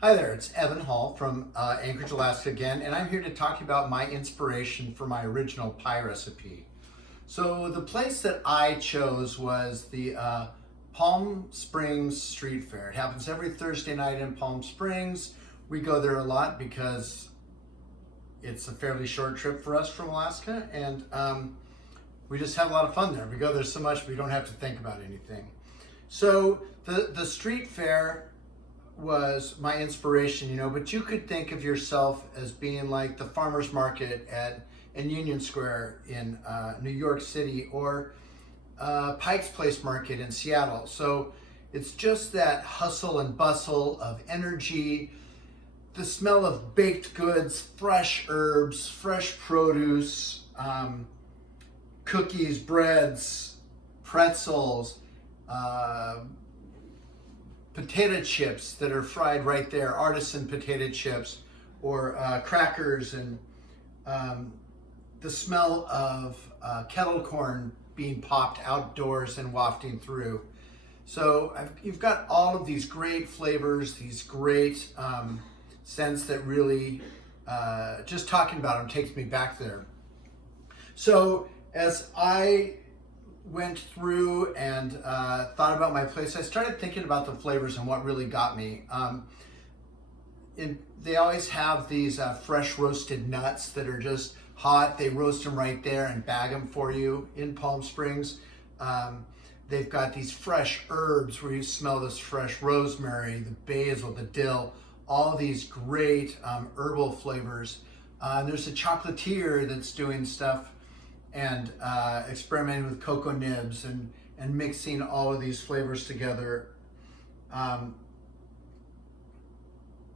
Hi there, it's Evan Hall from Anchorage, Alaska again, and I'm here to talk about my inspiration for my original pie recipe. So the place that I chose was the Palm Springs Street Fair. It happens every Thursday night in Palm Springs. We go there a lot because it's a fairly short trip for us from Alaska, and we just have a lot of fun there. We go there so much we don't have to think about anything. So the street fair was my inspiration, but you could think of yourself as being like the farmer's market in Union Square in New York City, or Pike's Place Market in Seattle. So it's just that hustle and bustle of energy, the smell of baked goods, fresh herbs, fresh produce, cookies, breads, pretzels, uh, potato chips that are fried right there, artisan potato chips, or crackers, and the smell of kettle corn being popped outdoors and wafting through. So you've got all of these great flavors, these great scents that really, just talking about them takes me back there. So as I went through and thought about my place, I started thinking about the flavors and what really got me. They always have these fresh roasted nuts that are just hot. They roast them right there and bag them for you in Palm Springs. They've got these fresh herbs where you smell this fresh rosemary, the basil, the dill, all these great herbal flavors. There's a chocolatier that's doing stuff and experimenting with cocoa nibs and mixing all of these flavors together.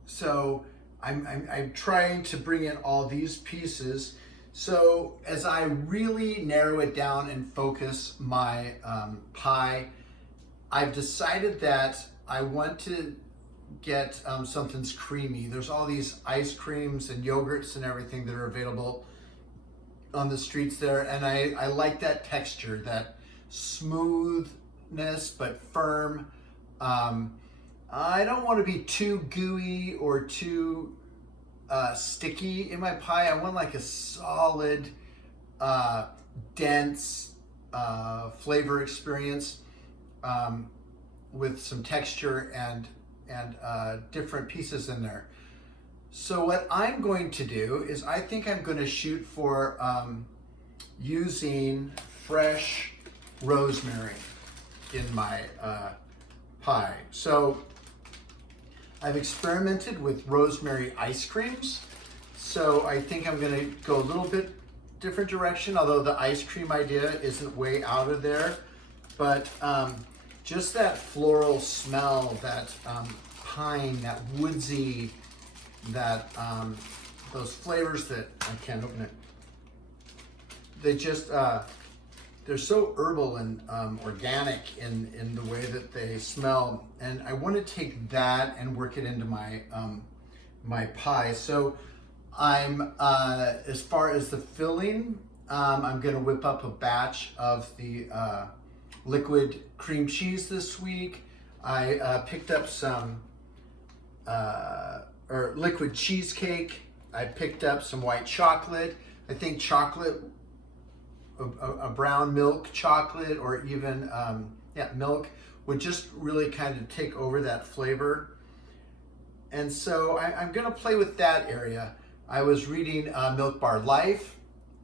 So I'm trying to bring in all these pieces. So as I really narrow it down and focus my pie, I've decided that I want to get something's creamy. There's all these ice creams and yogurts and everything that are available on the streets there, and I like that texture, that smoothness but firm. I don't want to be too gooey or too sticky in my pie. I want like a solid, dense flavor experience with some texture and different pieces in there. So what I'm going to do is I think I'm going to shoot for using fresh rosemary in my pie. So I've experimented with rosemary ice creams. So I think I'm going to go a little bit different direction, although the ice cream idea isn't way out of there. But just that floral smell, that pine, that woodsy, that those flavors that I can't open it. They just they're so herbal and organic in the way that they smell, and I want to take that and work it into my my pie. So I'm as far as the filling, I'm going to whip up a batch of the liquid cream cheese this week. I picked up some or liquid cheesecake. I picked up some white chocolate. I think chocolate, a brown milk chocolate, or even milk would just really kind of take over that flavor. And so I'm going to play with that area. I was reading Milk Bar Life,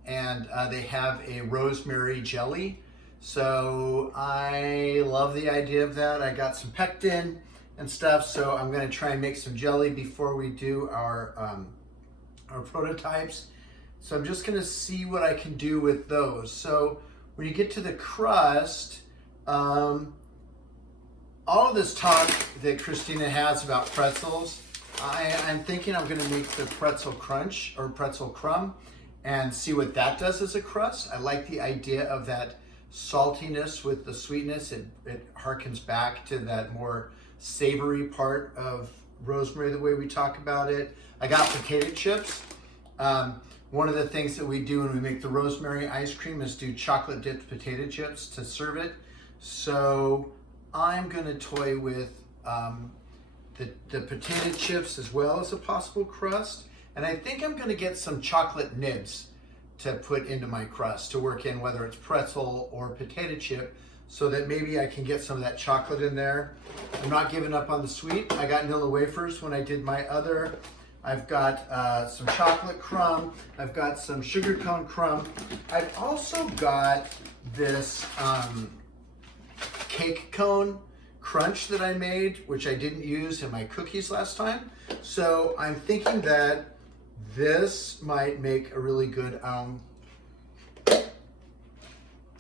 and they have a rosemary jelly. So I love the idea of that. I got some pectin and stuff, so I'm going to try and make some jelly before we do our prototypes. So I'm just going to see what I can do with those. So when you get to the crust, all of this talk that Christina has about pretzels, I'm thinking I'm going to make the pretzel crunch or pretzel crumb and see what that does as a crust. I like the idea of that saltiness with the sweetness. It harkens back to that more savory part of rosemary, the way we talk about it. I got potato chips. One of the things that we do when we make the rosemary ice cream is do chocolate dipped potato chips to serve it. So I'm gonna toy with the potato chips as well as a possible crust. And I think I'm going to get some chocolate nibs to put into my crust to work in, whether it's pretzel or potato chip, so that maybe I can get some of that chocolate in there. I'm not giving up on the sweet. I got Nilla wafers when I did my other. I've got some chocolate crumb. I've got some sugar cone crumb. I've also got this cake cone crunch that I made, which I didn't use in my cookies last time. So I'm thinking that this might make a really good,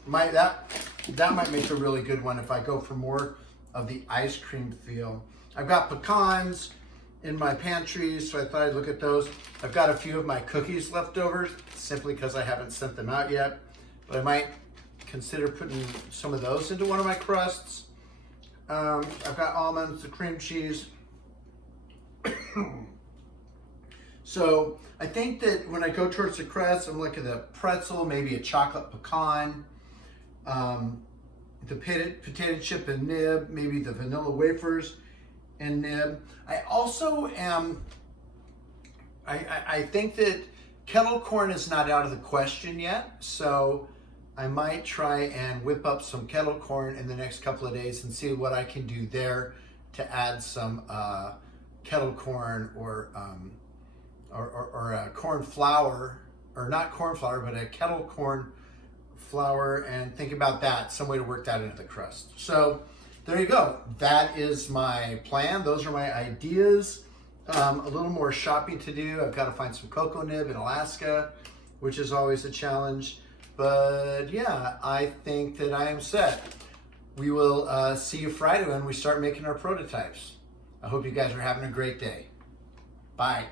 that might make a really good one if I go for more of the ice cream feel. I've got pecans in my pantry, so I thought I'd look at those. I've got a few of my cookies left over, simply because I haven't sent them out yet, but I might consider putting some of those into one of my crusts. I've got almonds, the cream cheese. So I think that when I go towards the crust, I'm looking at the pretzel, maybe a chocolate pecan, the potato chip and nib, maybe the vanilla wafers and nib. I also am, I think that kettle corn is not out of the question yet, so I might try and whip up some kettle corn in the next couple of days and see what I can do there to add some kettle corn or a corn flour, or not corn flour, but a kettle corn flour, and think about that, some way to work that into the crust. So there you go. That is my plan. Those are my ideas. A little more shopping to do. I've got to find some cocoa nib in Alaska, which is always a challenge. But yeah, I think that I am set. We will see you Friday when we start making our prototypes. I hope you guys are having a great day. Bye.